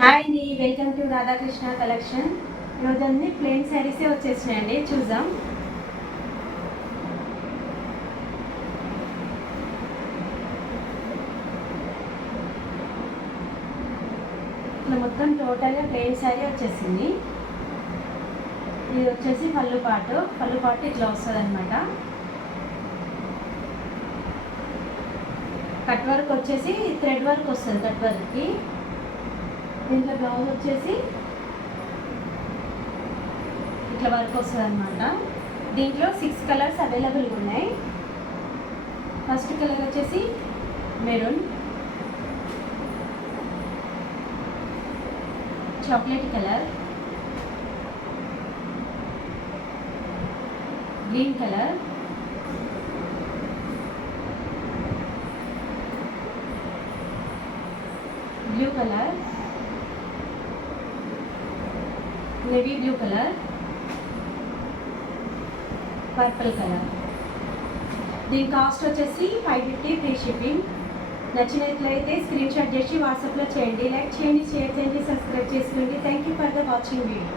హాయ్ అండి, welcome to Radhakrishna కలెక్షన్. ఈరోజు అన్ని ప్లెయిన్ శారీసే వచ్చేసినాయండి, చూద్దాం. ఇట్లా మొత్తం టోటల్గా ప్లెయిన్ శారీ వచ్చేసింది. ఇది వచ్చేసి పళ్ళు పాటు ఇట్లా వస్తుంది అనమాట. కట్ వర్క్ వచ్చేసి థ్రెడ్ వర్క్ వస్తుంది. కట్ వర్క్కి దీంట్లో బ్లౌజ్ వచ్చేసి ఇట్లా వర్క్ వస్తుంది అనమాట. దీంట్లో 6 కలర్స్ అవైలబుల్గా ఉన్నాయి. ఫస్ట్ కలర్ వచ్చేసి maroon, chocolate colour, green colour, blue colour, navy blue colour, purple colour. దీని కాస్ట్ వచ్చేసి 550 ఫ్రీ షిప్పింగ్. నచ్చినట్లయితే స్క్రీన్ షాట్ చేసి వాట్సాప్లో చేయండి. లైక్ చేయండి, షేర్ చేయండి, సబ్స్క్రైబ్ చేసుకోండి. Thank you for the watching video.